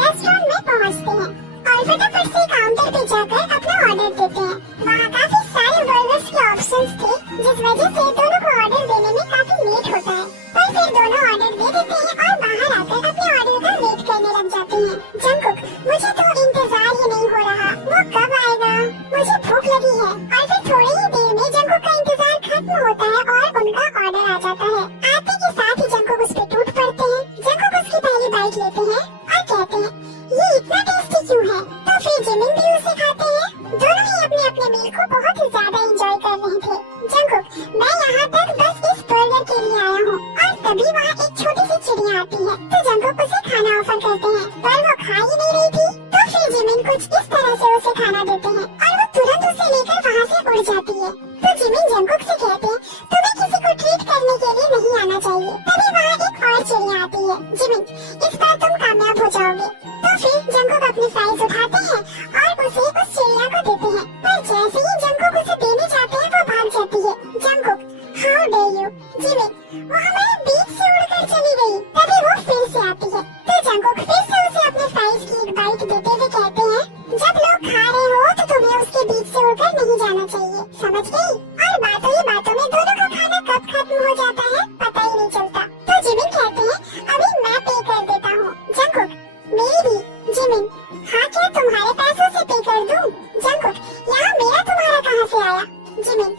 Restaurant में पहुंचते हैं और फटाफट से काउंटर पे जाकर अपना ऑर्डर देते हैं। वहाँ काफी सारे बर्गर्स के ऑप्शंस थे, जिस वजह से दोनों को ऑर्डर देने में काफी लेट होता है। पर फिर दोनों ऑर्डर दे देते हैं और बाहर आकर अपने ऑर्डर का वेट करने लग जाते हैं। जंगकुक, मुझे तो इंतजार ही नहीं हो रहा, वो कब आएगा, मुझे भूख लगी है। और फिर थोड़ी ही देर में जंगकुक का इंतजार खत्म होता है और उनका ऑर्डर आ जाता है। आते के साथ ही जंगकुक उस पे टूट पड़ते हैं। जंगकुक उसकी पहली बाइट लेते हैं और कहते हैं, ये इतना टेस्टी क्यों है? तो फिर जिमिन भी उसे खाते हैं। दोनों ही अपने अपने मील को बहुत ही ज्यादा एंजॉय कर रहे थे। जंगकुक, मैं यहाँ तक बस इस बर्गर के लिए आया हूँ। और तभी वहाँ एक छोटी सी चिड़िया आती है, तो जंगकुक उसे खाना ऑफर करते हैं, पर वो खा ही नहीं रही थी। तो फिर जिमिन कुछ इस तरह से उसे खाना देते हैं और वो तुरंत उसे लेकर वहाँ से उड़ जाती है। तो जिमिन जंगकुक से कहते हैं, तुम्हें किसी को ट्रीट करने के लिए नहीं आना चाहिए। तभी वहाँ एक और चिड़िया आती है। जिमिन, इस बार तुम कामयाब हो जाओगे। तो फिर जंगकुक अपनी फ्राइज उठाते हैं और उसे उस चिड़िया को देते हैं, पर जैसे ही जंगकुक उसे देने जाते हैं वो भाग जाती है। Jungkook, how dare you? Jimin, वो हमारे बीच से उड़कर चली गई। तभी वो फिर से आती है, तो जंगकुक फिर से उसे अपने फ्राइज की एक बाइट देते हुए कहते हैं, जब लोग खा रहे हो तो तुम्हें उसके बीच से उड़कर नहीं जाना चाहिए, समझ गई? और बातों ही बातों में दोनों का खाना कब खत्म हो जाता है पता ही नहीं चलता। तो जिमिन कहते हैं, अभी मैं पे कर देता हूँ। जंगकुक, मेरी भी। जिमिन, हाँ क्या तुम्हारे पैसों से पे कर दूँ? जंगकुक, यहाँ मेरा तुम्हारा कहाँ से आया? जिमिन,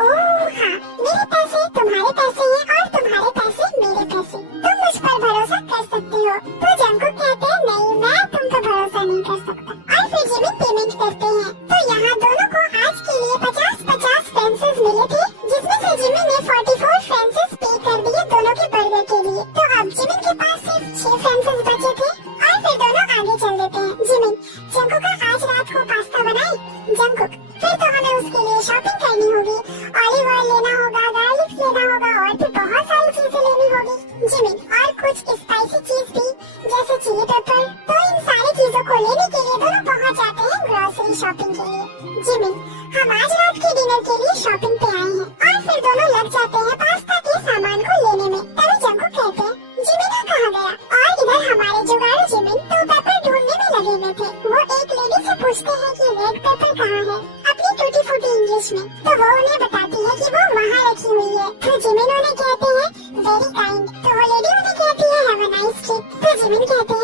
ओह हाँ, मेरे पैसे तुम्हारे पैसे हैं और तुम्हारे पैसे मेरे पैसे, तुम मुझ पर भरोसा कर सकते हो। तो जंगकुक कहते हैं, नहीं, मैं तुम पर भरोसा नहीं कर सकता। और फिर जिमिन पेमेंट करते हैं। तो यहाँ दोनों को आज के लिए 50-50 फ्रांसेस मिले थे, जिसमें से जिमिन ने 44 फ्रांसेस पे कर दिए दोनों के बर्गर के लिए। तो अब जिमिन के पास सिर्फ 6 फ्रांसेस बचे थे और फिर दोनों आगे चल देते हैं। जिमिन, जंगकुक आज रात को पास्ता बनाए? जंगकुक, फिर तो हमें उसके लिए शॉपिंग करनी होगी, ऑलिव ऑयल लेना होगा, गार्लिक लेना होगा और भी बहुत सारी चीजें लेनी होगी। जिमिन, और कुछ स्पाइसी चीज भी, जैसे चिली पेपर। तो इन सारी चीजों को लेने के लिए दोनों पहुंच जाते हैं ग्रोसरी शॉपिंग के लिए। जिमिन, हम आज रात के डिनर के लिए शॉपिंग पे आए हैं। और फिर दोनों लग जाते हैं पास्ता के सामान को लेने में। तभी जंगकुक कहते हैं, जिमिन कहाँ गया? और इधर हमारे जुगाड़ू जिमिन तो पेपर ढूंढने में लगे हुए थे। वो एक लेडी से पूछते हैं कि रेड पेपर कहाँ है, अपनी टूटी फूटी इंग्लिश में। तो वो उन्हें बताती है कि वो वहाँ रखी हुई है। तो जिमिन उन्हें कहते हैं, वेरी काइंड। तो वो लेडी उन्हें कहती है, हैव अ नाइस ट्रिप। तो जिमिन कहते